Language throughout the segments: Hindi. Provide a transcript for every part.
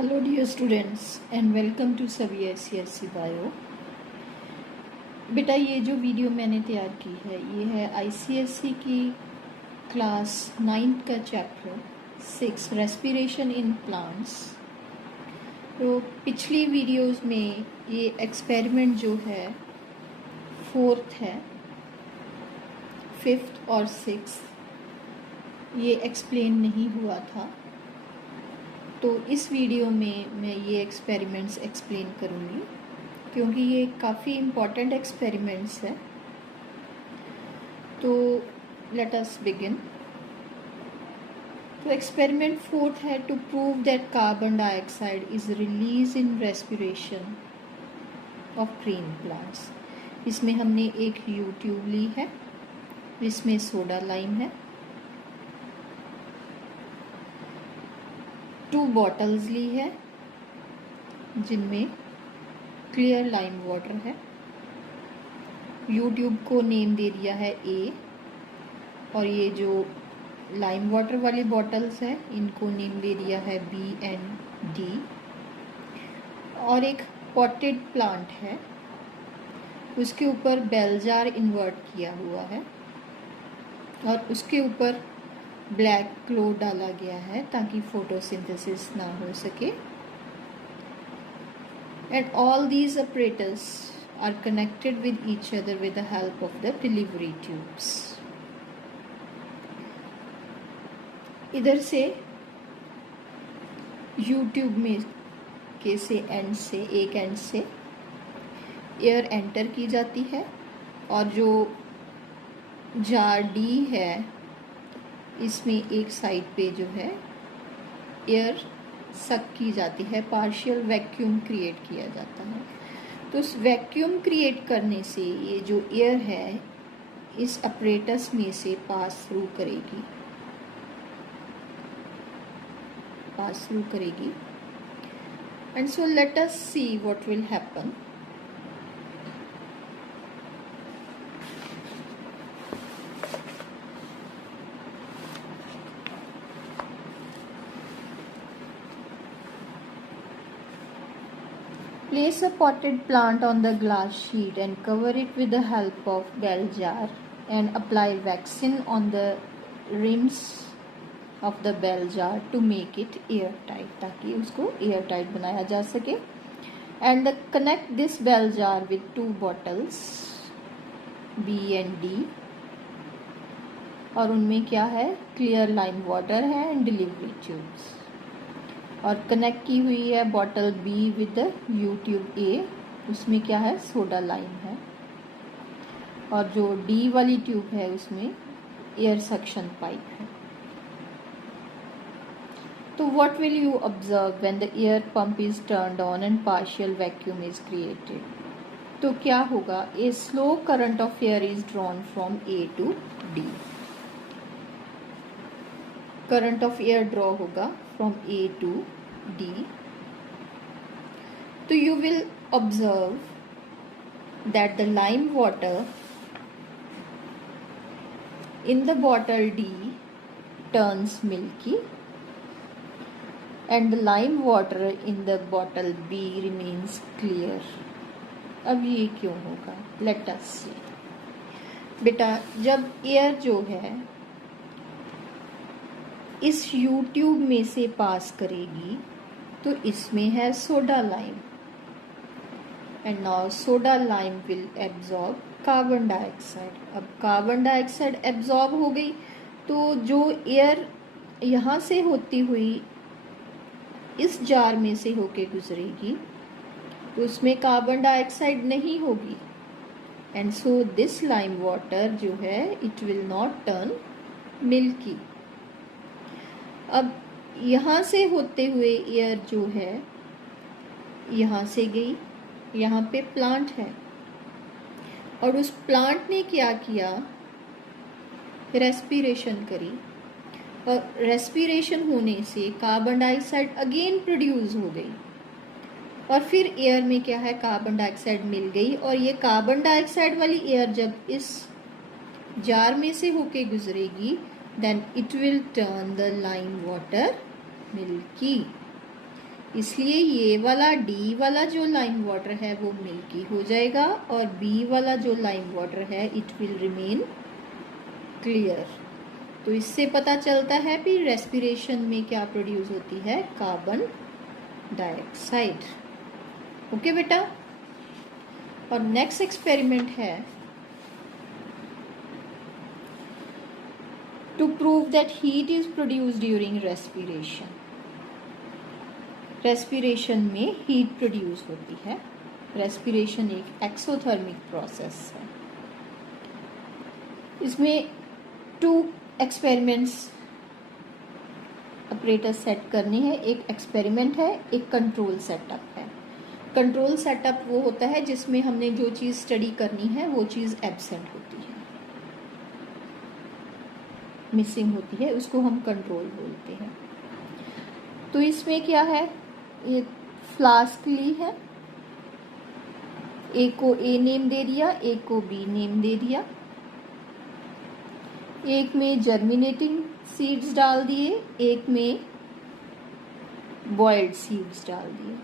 Hello dear students and welcome to सभी ICSE बायो। बेटा ये जो वीडियो मैंने तैयार की है ये है ICSE की क्लास 9th का चैप्टर 6 रेस्पिरेशन इन प्लांट्स। तो पिछली वीडियोस में ये एक्सपेरिमेंट जो है 4th है, 5th और 6th ये एक्सप्लेन नहीं हुआ था। तो इस वीडियो में मैं ये एक्सपेरिमेंट्स एक्सप्लेन करूँगी क्योंकि ये काफ़ी इम्पॉर्टेंट एक्सपेरिमेंट्स है। तो लेट अस बिगिन। तो एक्सपेरिमेंट 4th है to prove that carbon dioxide is release in respiration of green plants. इसमें हमने एक यू ट्यूब ली है जिसमें सोडा लाइम है, 2 बॉटल्स ली है जिनमें क्लियर लाइम वाटर है। यूट्यूब को नेम दे दिया है A और ये जो लाइम वाटर वाली बॉटल्स है इनको नेम दे दिया है B एंड D। और एक पॉटेड प्लांट है, उसके ऊपर बेल जार इन्वर्ट किया हुआ है और उसके ऊपर ब्लैक क्लो डाला गया है ताकि फोटोसिंथेसिस ना हो सके। And all these apparatus are connected with each other with the help of the delivery tubes। इधर से यूट्यूब में के से एंड से एक एंड से एयर एंटर की जाती है और जो जार डी है इसमें एक साइड पे जो है एयर सक की जाती है, पार्शियल वैक्यूम क्रिएट किया जाता है। तो उस वैक्यूम क्रिएट करने से ये जो एयर है इस अपरेटस में से पास थ्रू करेगी and so let us see what will happen. Place a potted plant on the glass sheet and cover it with the help of bell jar and apply vaccine on the rims of the bell jar to make it airtight ताकि उसको airtight बनाया जा सके। And connect this bell jar with 2 bottles B and D और उनमें क्या है, क्लियर लाइम वाटर है एंड डिलीवरी ट्यूब्स। और कनेक्ट की हुई है bottle B with you tube A, उसमें क्या है, सोडा लाइम है। और जो D वाली ट्यूब है उसमें एयर सक्शन पाइप है। तो what will you observe when the air pump is turned on and partial vacuum is created. तो क्या होगा, a slow current of air is drawn from A to D। Current of air draw होगा from A to D। तो you will observe that the lime water in the bottle D turns milky and the lime water in the bottle B remains clear। अब ये क्यों होगा, let us see। बेटा जब एयर जो है इस यू ट्यूब में से पास करेगी तो इसमें है soda lime and now soda lime will absorb carbon dioxide. अब कार्बन डाइऑक्साइड एब्जॉर्ब हो गई तो जो एयर यहाँ से होती हुई इस जार में से होके गुजरेगी तो उसमें कार्बन डाइऑक्साइड नहीं होगी and so this lime water जो है it will not turn milky. अब यहाँ से होते हुए एयर जो है यहाँ से गई, यहाँ पे प्लांट है और उस प्लांट ने क्या किया, रेस्पिरेशन करी और रेस्पिरेशन होने से कार्बन डाइऑक्साइड अगेन प्रोड्यूस हो गई और फिर एयर में क्या है, कार्बन डाइऑक्साइड मिल गई और ये कार्बन डाइऑक्साइड वाली एयर जब इस जार में से होके गुजरेगी then it will turn the lime water milky। इसलिए ये वाला डी वाला जो लाइम वाटर है वो मिल्की हो जाएगा और बी वाला जो लाइम वाटर है इट विल रिमेन क्लियर। तो इससे पता चलता है कि रेस्पिरेशन में क्या प्रोड्यूस होती है, कार्बन डाइऑक्साइड। ओके बेटा। और नेक्स्ट एक्सपेरिमेंट है to prove that heat is produced during respiration. Respiration में हीट प्रोड्यूस होती है। रेस्पिरेशन एक एक्सोथर्मिक प्रोसेस है। इसमें 2 एक्सपेरिमेंट्स ऑपरेटर सेट करने हैं। एक एक्सपेरिमेंट है, एक कंट्रोल सेटअप है। कंट्रोल सेटअप वो होता है जिसमें हमने जो चीज़ स्टडी करनी है वो चीज़ एब्सेंट होती है, मिसिंग होती है, उसको हम कंट्रोल बोलते हैं। तो इसमें क्या है, एक फ्लास्क ली है, एक को ए नेम दे दिया, एक को बी नेम दे दिया। एक में जर्मिनेटिंग सीड्स डाल दिए, एक में बॉइल्ड सीड्स डाल दिए।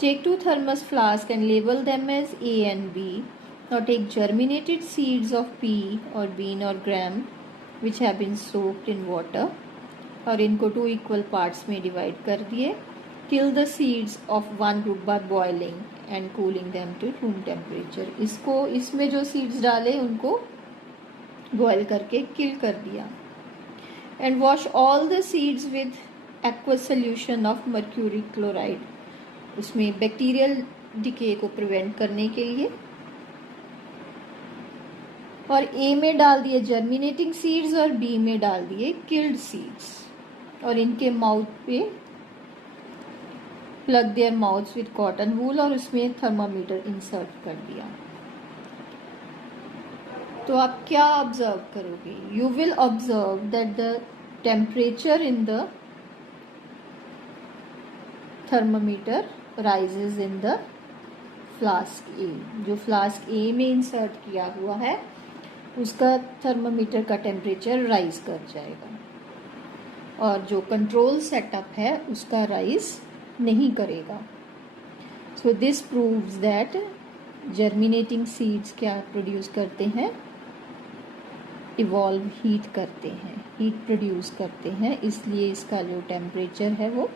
Take 2 thermos flasks and label them as A and B. Now take germinated seeds of pea or bean or gram which have been soaked in water और इनको 2 equal parts में divide कर दिए। Kill the seeds of one group by boiling and cooling them to room temperature. इसमें जो seeds डाले उनको boil करके kill कर दिया। And wash all the seeds with aqueous solution of mercury chloride. उसमें बैक्टीरियल डिके को प्रिवेंट करने के लिए। और ए में डाल दिए जर्मिनेटिंग सीड्स और बी में डाल दिए किल्ड सीड्स और इनके माउथ पे plug there mouths with cotton wool और उसमें थर्मामीटर इंसर्ट कर दिया। तो आप क्या ऑब्जर्व करोगे, you will observe that the temperature in the thermometer rises in the flask A। जो फ्लास्क A में इंसर्ट किया हुआ है उसका थर्मामीटर का टेम्परेचर राइज कर जाएगा और जो कंट्रोल सेटअप है उसका राइज नहीं करेगा। So this proves that germinating seeds क्या प्रोड्यूस करते हैं, इवॉल्व हीट करते हैं, हीट प्रोड्यूस करते हैं, इसलिए इसका जो टेम्परेचर है वो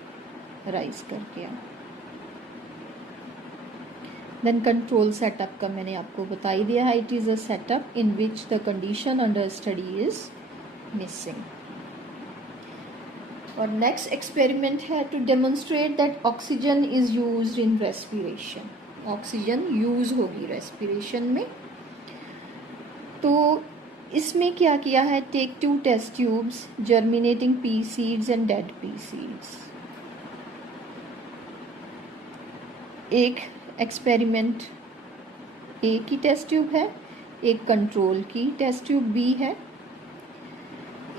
राइज कर गया। देन कंट्रोल सेटअप का मैंने आपको बता ही दिया है, it is a setup in which the condition under study is missing. और नेक्स्ट एक्सपेरिमेंट है to demonstrate that oxygen is used in respiration. Oxygen use होगी रेस्पिरेशन में। तो इसमें क्या किया है, take 2 test tubes, germinating pea seeds and dead pea seeds. एक एक्सपेरिमेंट ए की टेस्ट ट्यूब है, एक कंट्रोल की टेस्ट ट्यूब बी है।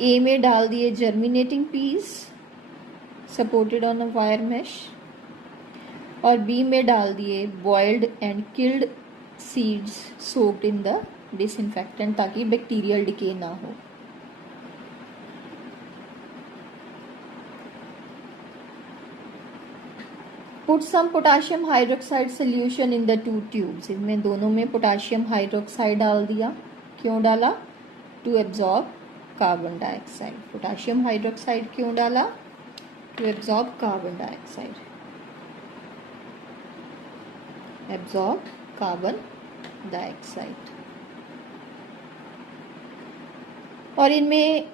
ए में डाल दिए germinating peas supported on a wire mesh और बी में डाल दिए boiled and killed seeds soaked in the disinfectant ताकि बैक्टीरियल डिके ना हो। Put some potassium hydroxide solution in the 2 tubes। इनमें दोनों में पोटाशियम हाइड्रोक्साइड डाल दिया। क्यों डाला, to absorb carbon dioxide. Potassium hydroxide क्यों डाला, to absorb carbon dioxide, absorb carbon dioxide. और इनमें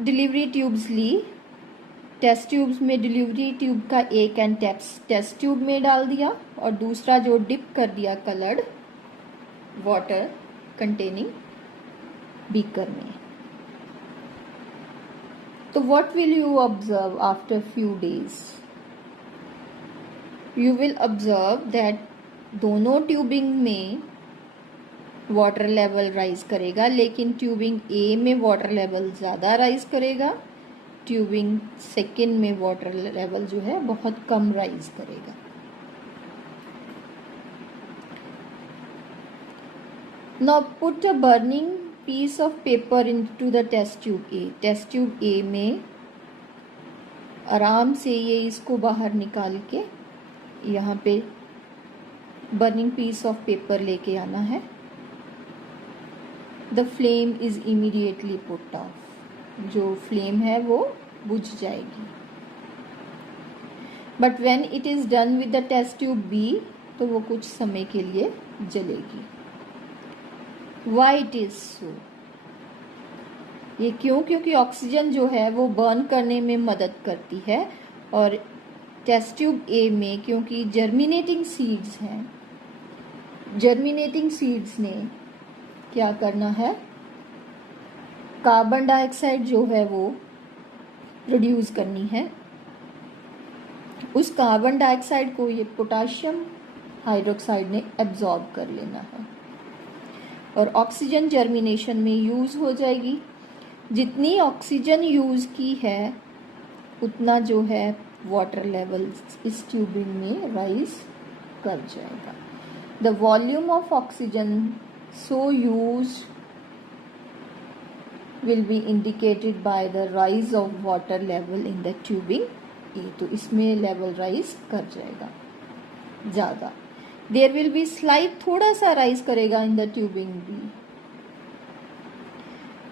डिलीवरी ट्यूब्स ली। टेस्ट ट्यूब्स में डिलीवरी ट्यूब का एक एंड टेस्ट ट्यूब में डाल दिया और दूसरा जो डिप कर दिया कलर्ड वाटर कंटेनिंग बीकर में। तो what will you observe after few days, you will observe that दोनों ट्यूबिंग में वाटर लेवल राइज करेगा, लेकिन ट्यूबिंग ए में वाटर लेवल ज़्यादा राइज करेगा, ट्यूबिंग सेकेंड में वाटर लेवल जो है बहुत कम राइज करेगा। Now put a burning piece of paper into the test tube A. Test tube A में आराम से ये इसको बाहर निकाल के यहाँ पे बर्निंग पीस ऑफ पेपर लेके आना है। The flame is immediately put off, जो फ्लेम है वो बुझ जाएगी। But when it is done with the test tube B, तो वो कुछ समय के लिए जलेगी। वाई इट इज सो, ये क्यों? क्योंकि ऑक्सीजन जो है वो बर्न करने में मदद करती है, और टेस्ट ट्यूब ए में क्योंकि जर्मिनेटिंग सीड्स हैं, जर्मिनेटिंग सीड्स ने क्या करना है, कार्बन डाइऑक्साइड जो है वो प्रोड्यूस करनी है। उस कार्बन डाइऑक्साइड को ये पोटाशियम हाइड्रोक्साइड ने एब्जॉर्ब कर लेना है, और ऑक्सीजन जर्मिनेशन में यूज हो जाएगी। जितनी ऑक्सीजन यूज की है उतना जो है वाटर लेवल इस ट्यूबिंग में राइज कर जाएगा। The volume of oxygen so used will be indicated by the rise of water level in the tubing A, तो इसमें लेवल राइज कर जाएगा ज़्यादा। देयर विल बी स्लाइड, थोड़ा सा राइज करेगा इन द ट्यूबिंग बी।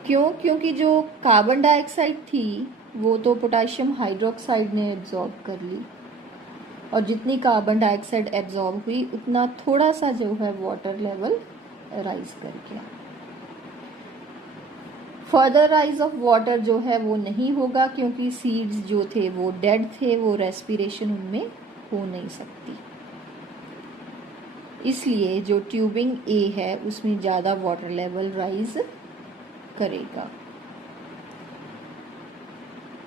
क्यों? क्योंकि जो कार्बन डाइऑक्साइड थी वो तो पोटाशियम हाइड्रोक्साइड ने एब्जॉर्ब कर ली, और जितनी कार्बन डाइऑक्साइड एब्जॉर्ब हुई उतना थोड़ा सा जो है वाटर लेवल राइज कर गया। फर्दर राइज ऑफ वाटर जो है वो नहीं होगा, क्योंकि सीड्स जो थे वो डेड थे, वो रेस्पिरेशन उनमें हो नहीं सकती। इसलिए जो ट्यूबिंग ए है उसमें ज़्यादा वाटर लेवल राइज करेगा।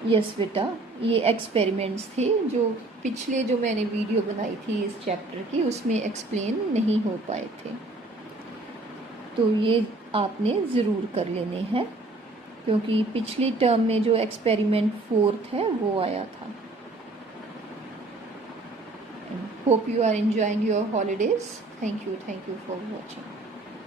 यस बेटा, ये एक्सपेरिमेंट्स थे जो पिछले जो मैंने वीडियो बनाई थी इस चैप्टर की, उसमें एक्सप्लेन नहीं हो पाए थे, तो ये आपने ज़रूर कर लेने हैं, क्योंकि पिछली टर्म में जो एक्सपेरिमेंट 4th है वो आया था। Hope you are enjoying your holidays. Thank you for watching.